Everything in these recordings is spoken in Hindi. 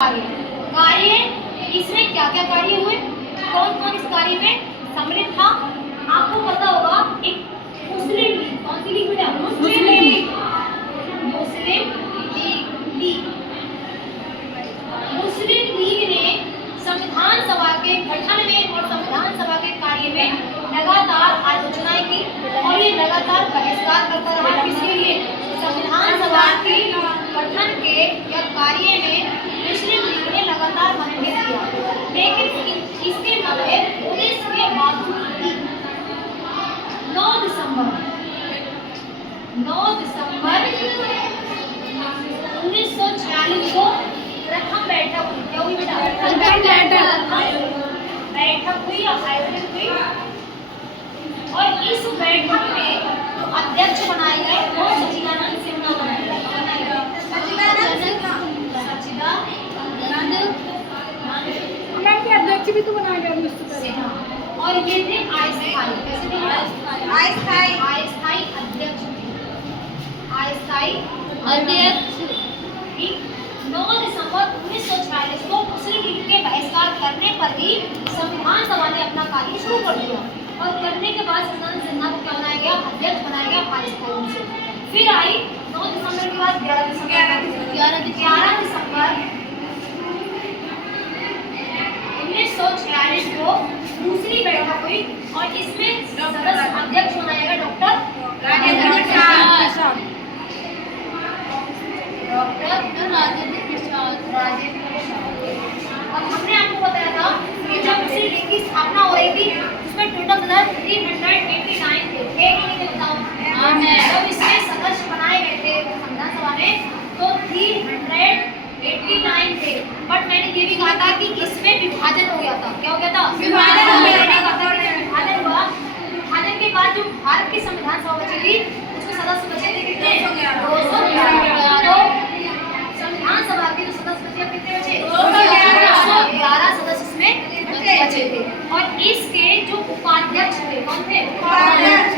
कार्य इसमें क्या क्या कार्य हुए, कौन कौन इस कार्य में सम्मिलित था? आपको पता होगा एक मुस्लिम लीग, कौन सी लीग बेटा? मुस्लिम लीग। मुस्लिम लीग मुस्लिम लीग ने संविधान सभा के गठन में और संविधान सभा के कार्य में लगातार आलोचनाएं की और ये लगातार बहिष्कार करता रहा। किसके लिए? संविधान सभा के गठन के या कार्य में मुस्लिम लीग ने लगातार मनन किया, लेकिन इसके मध्य पुलिस के बावजूद 9 दिसंबर 1946 को प्रथम बैठक हुई। क्या हुई बेटा? बैठक हुई, आयोजित हुई और इस बैठक में जो अध्यक्ष बनाए गए वो सच्चिदानंद सिन्हा बनाए गए। मैम के अध्यक्ष भी तो बनाए गए सिन्हा, और ये थे अस्थायी, कैसे थे? अस्थायी अध्यक्ष। अस्थायी अध्यक्ष 9 दिसंबर 1946 को मुस्लिम लीग के बहिष्कार करने पर भी संविधान सभा ने अपना कार्य शुरू कर दिया और करने के बाद सच्चिदानंद सिन्हा को क्या बनाया गया? अध्यक्ष बनाया गया अस्थायी से। फिर आई 9 दिसंबर के बाद 11 दिसंबर 1946 को दूसरी बैठक हुई और इसमें सदस्य अध्यक्ष बनाया गया डॉक्टर राजेंद्र प्रसाद। अब हमने आपको बताया था कि जब मुस्लिम लीग की स्थापना हो रही थी उसमें टोटल सदस्य 389 थे। बताओ, जब इसमें सदस्य बनाए गए थे संविधान सभा में तो 389 थे, बट मैंने ये भी कहा था कि इसमें विभाजन हो गया था। क्या हो गया था? विभाजन हो गया था। विभाजन हुआ, विभाजन के बाद जो भारत की संविधान सभा बची थी उसमें सदस्य बचे थे कितने? 211। संविधान सभा के जो सदस्य बचे कितने बचे? 211 सदस्य इसमें बचे थे और इसके जो उपाध्यक्ष थे कौन थे? उपाध्यक्ष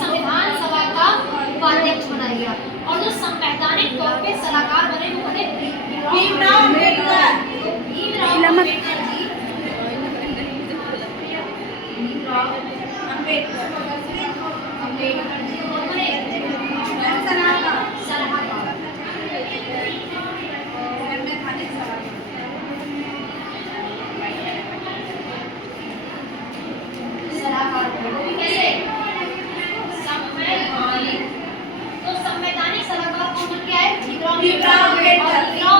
संविधान सभा का उपाध्यक्ष बनाया गया और जो संवैधानिक तौर पे सलाहकार बने वो बने भीमराव अम्बेडकर जी। और बने सलाहकार। संवैधानिक सलाहकार कौन क्या है? भीमराव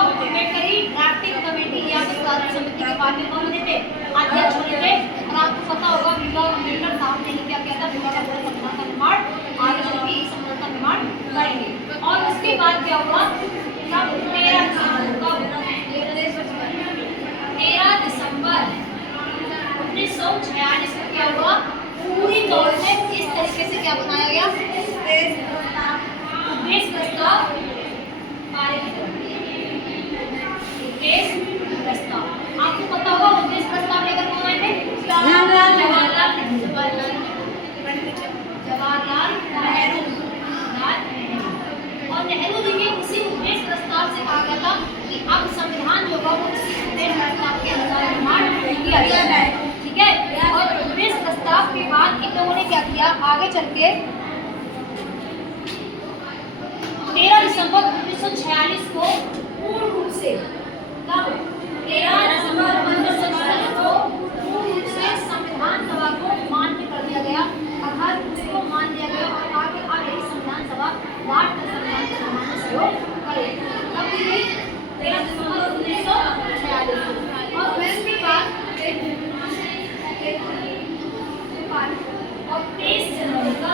अम्बेडकर ही ड्राफ्टिंग कमेटी या विस्तार समिति के बाद में कौन बने थे? अध्यक्ष बने थे। और आपको पता होगा भीमराव अम्बेडकर साहब ने क्या किया था? भीमराव का संविधान का निर्माण आगे चल के संविधान का निर्माण करेंगे। और उसके बाद क्या हुआ? तब 13 दिसंबर 1946 को क्या हुआ? पूरी तौर से इस तरीके से क्या बनाया गया? उद्देश्य प्रस्ताव पारित। उद्देश्य प्रस्ताव आपको पता होगा। उद्देश्य प्रस्ताव लेकर कौन आए थे? जवाहरलाल नेहरू। और नेहरू जी के उसी उद्देश्य प्रस्ताव से कहा गया था कि अब संविधान जो होगा वो उसी उद्देश्य प्रस्ताव के अनुसार निर्माण किया जाए। ठीक है। और उद्देश्य प्रस्ताव के बाद इन लोगों ने क्या किया? आगे चल के 13 दिसंबर 1946 को पूर्ण रूप से 13 दिसंबर 1946 को पूर्ण रूप से संविधान सभा को मान्य कर दिया गया। अर्थात उसको मान दिया गया और आगे यही संविधान सभा भारत का संविधान को बनाने में सहयोग करे। तब भी 13 दिसंबर 1946 और उसके बाद 23 जनवरी का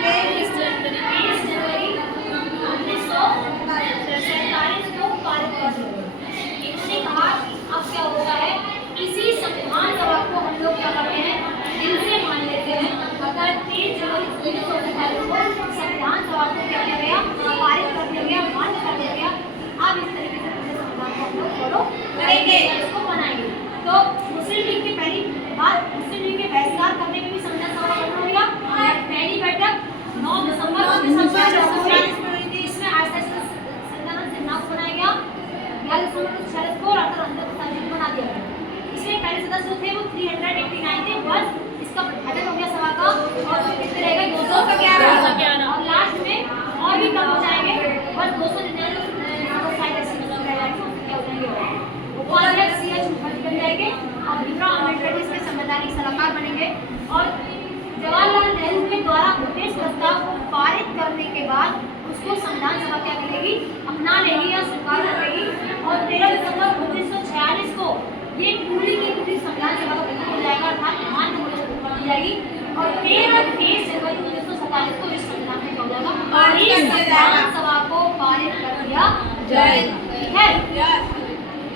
23 जनवरी 1947 को पारित कर दिया। इन्होंने कहा कि अब तो मुस्लिम लीग की पहली बात, मुस्लिम लीग के बहिष्कार करने में भी संविधान सभा का गठन हो गया। पहली बैठक 9 दिसंबर 1946 में हुई थी। इसमें संविधान से नाम बनाया गया 11 दिसंबर 1946 को और अंतर बना दिया गया। इसमें पहले सदस्य थे वो 389 थे, बस इसका विभाजन हो गया सभा का और कितने रहेगा 211 और लास्ट में और भी कम हो जाएंगे, बस 299 बन जाएंगे और भीमराव अम्बेडकर जी इसके संवैधानिक सलाहकार बनेंगे। और जवाहरलाल नेहरू के द्वारा उद्देश्य प्रस्ताव को पारित करने के बाद उसको संविधान सभा क्या करेगी, अपना लेगी या स्वीकार कर लेगी। और 13 दिसंबर 1946 को ये पूरी की पूरी संविधान सभा का गठन हो जाएगा, अर्थात मान्य हो जाएगी। और 13 जनवरी 1947 को इस संविधान में हो जाएगा।